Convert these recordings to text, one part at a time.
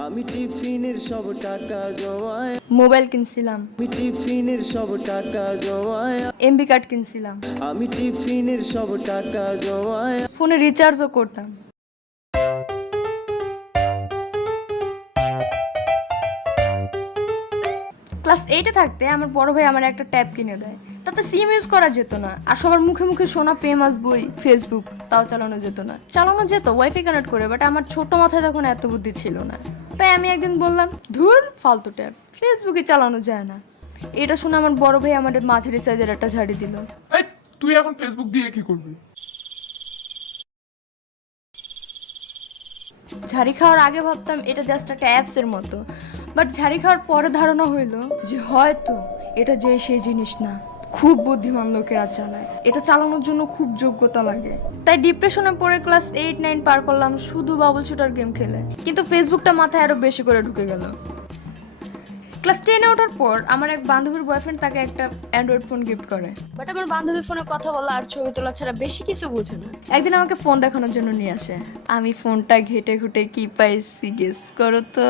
আমি টিফিনের সব টাকা জমায়, মোবাইল কিনছিলাম, আমি টিফিনের সব টাকা জমায়, এমবি কার্ড কিনছিলাম, আমি টিফিনের সব টাকা জমায়, ফোনে রিচার্জও করতাম। ক্লাস 8-এ থাকতে আমার বড় ভাই আমার একটা ট্যাব কিনে দেয়। তাতে সিম ইউজ করা যেত না, আর সবার মুখে মুখে শোনা ফেমাস বই ফেসবুক তাও চালানো যেত না। চালানো যেত ওয়াইফাই কানেক্ট করে, বাট আমার ছোট মাথায় তখন এত বুদ্ধি ছিল না। তাই আমি একদিন বললাম, ধুর ফালতু ট্যাব, ফেসবুকে চালানো যায় না। এটা শুনে আমার বড় ভাই আমাদের মাঝারি সাইজের একটা ঝাড়ি দিল। এই তুই এখন ফেসবুক দিয়ে কি করবি? ঝাড়ি খাওয়ার আগে ভাবতাম এটা জাস্ট একটা অ্যাপসের মতো, বাট ঝাড়ি খাওয়ার পরে ধারণা হইলো যে হয়তো এটা যে সেই জিনিস না, খুব বুদ্ধিমান লোকেরা চালায়, এটা চালানোর জন্য খুব যোগ্যতা লাগে। তাই ডিপ্রেশনে পড়ে ক্লাস 8-9 পার করলাম শুধু বাবল শুটার গেম খেলে, কিন্তু ফেসবুকটা মাথায় আরো বেশি করে ঢুকে গেল। ক্লাস 10-এ ওঠার পর আমার এক বান্ধবীর বয়ফ্রেন্ড তাকে একটা অ্যান্ড্রয়েড ফোন গিফট করে, বাট আমার বান্ধবী ফোনে কথা বলা আর ছবি তোলা ছাড়া বেশি কিছু বোঝে না। একদিন আমাকে ফোন দেখানোর জন্য নিয়ে আসে। আমি ফোনটা ঘেটে ঘুটে কি পাইছি গেস করো তো?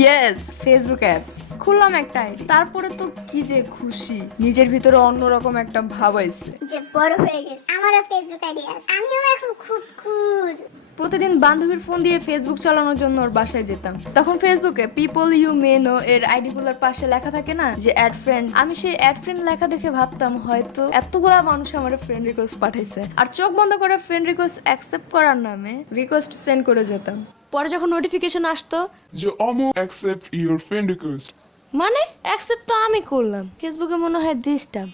ইয়েস, ফেসবুক অ্যাপস খুললাম একটা আইডি। তারপরে তো কি যে খুশি, নিজের ভিতরে অন্যরকম একটা ভাব আইছে যে বড় হয়ে গেছে, আমারও ফেসবুক আইডি আছে, আমিও এখন খুব খুশ। প্রতিদিন বান্ধবীর ফোন দিয়ে ফেসবুক চালানোর জন্য ওর বাসায় যেতাম। তখন ফেসবুকে পিপল ইউ মে নো এর আইডি গুলোর পাশে লেখা থাকে না যে অ্যাড ফ্রেন্ড। আমি সেই অ্যাড ফ্রেন্ড লেখা দেখে ভাবতাম হয়তো এতগুলা মানুষ আমার ফ্রেন্ড রিকোয়েস্ট পাঠাইছে, আর চোখ বন্ধ করে ফ্রেন্ড রিকোয়েস্ট অ্যাকসেপ্ট করার নামে রিকোয়েস্ট সেন্ড করে যেতাম। পরে যখন নোটিফিকেশন আসতো যে অমুক অ্যাকসেপ্ট ইওর ফ্রেন্ড রিকোয়েস্ট, মানে অ্যাকসেপ্ট তো আমি করলাম, ফেসবুকে মনে হয় ডিস্টার্ব।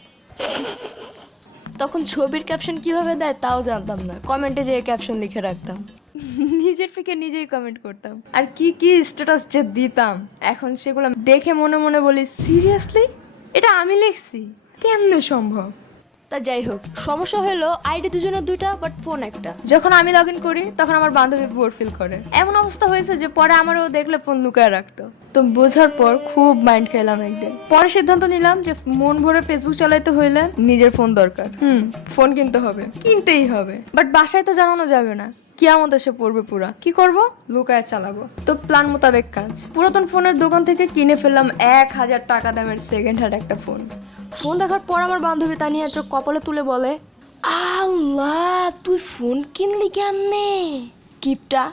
তখন ছবির ক্যাপশন কিভাবে দেয় তাও জানতাম না, কমেন্টে যেয়ে ক্যাপশন লিখে রাখতাম, নিজের ফিকে নিজেই কমেন্ট করতাম, আর কি কি স্ট্যাটাস যে দিতাম। এখন সেগুলো দেখে মনে মনে বলি, সিরিয়াসলি এটা আমি লিখছি, কেমনে সম্ভব? তা যাই হোক, সমস্যা হলো আইডি দুজনের দুইটা, বাট ফোন একটা। যখন আমি লগ ইন করি তখন আমার বান্ধবী বোর ফিল করে। এমন অবস্থা হয়েছে যে পরে আমারও দেখলে ফোন লুকায় রাখতো। তো বোঝার পর খুব মাইন্ড খেলাম। একদিন পরে সিদ্ধান্ত নিলাম যে মন ভরে ফেসবুক চালাইতে হইলে নিজের ফোন দরকার। ফোন কিনতে হবে, কিনতেই হবে, বাট বাসায় তো জানানো যাবে না, কিয়ামত এসে পড়বে পুরা। কি করব? লুকায় চালাবো। তো প্ল্যান মোতাবেক কাজ। পুরাতন ফোনের দোকান থেকে কিনে ফেললাম 1000 টাকা দামের সেকেন্ড হ্যান্ড একটা ফোন। ফোন দেখার পর আমার বান্ধবী তানিয়া চোখ কপালে তুলে বলে, আল্লাহ তুই ফোন কিনলি কেমনে? কিপটা।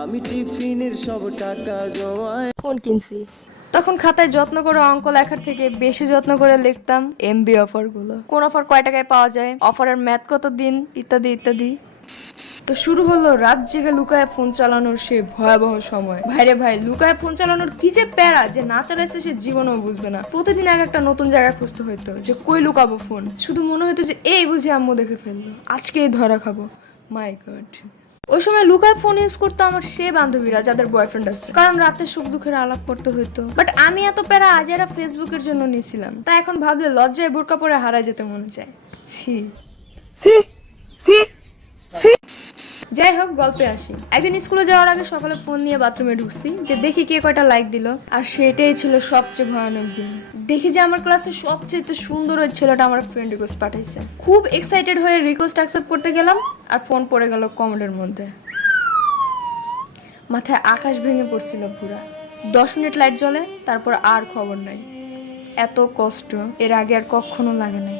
আমি টিফিনের সব টাকা জমায়, ফোন কিনছি। তখন খাতায় যত্ন করে অঙ্ক লেখার থেকে বেশি যত্ন করে লিখতাম এমবি অফার গুলো, কোন অফার কয় টাকায় পাওয়া যায়, অফারের ম্যাথ কত দিন, ইত্যাদি ইত্যাদি। তো শুরু হলো রাত জেগে লুকায় ফোন চালানোর সে ভয়াবহ সময়। ভাইরে ভাই, লুকায় ফোন চালানোর কি যে প্যারা, যে না চালাইছে সে জীবনেও বুঝবে না। প্রতিদিন এক একটা নতুন জায়গা খুঁজতে হইতো যে কই লুকাবো ফোন। শুধু মনে হইতো যে এই বুঝি আম্মু দেখে ফেললো, আজকেই ধরা খাবো। মাই গড। ওই সময় লুকায় ফোন ইউজ করতো আমার সে বান্ধবীরা যাদের বয়ফ্রেন্ড আছে, কারণ রাতে সুখ দুঃখের আলাপ করতে হইতো। বাট আমি এত প্যারা আজেরা ফেসবুকের জন্য নিয়েছিলাম, তাই এখন ভাবলে লজ্জায় বোরকা পরে হারায় যেতে মনে চায়। ছি। যাই হোক, গল্পে আসি। একদিন স্কুলে যাওয়ার আগে সকালে ফোন নিয়ে বাথরুমে ঢুকছি যে দেখি কে কয়টা লাইক দিল, আর সেটাই ছিল সবচেয়ে ভয়ানক দিন। দেখি যে আমার ক্লাসে সবচেয়ে সুন্দর ওই ছেলেটা আমার ফ্রেন্ড রিকোয়েস্ট পাঠাইছে। খুব এক্সাইটেড হয়ে রিকোয়েস্ট অ্যাকসেপ্ট করতে গেলাম, আর ফোন পড়ে গেল কমেন্টের মধ্যে। মাথায় আকাশ ভেঙে পড়ছিল পুরা। 10 মিনিট লাইট জ্বলে, তারপর আর খবর নাই। এত কষ্ট এর আগে আর কখনো লাগে নাই।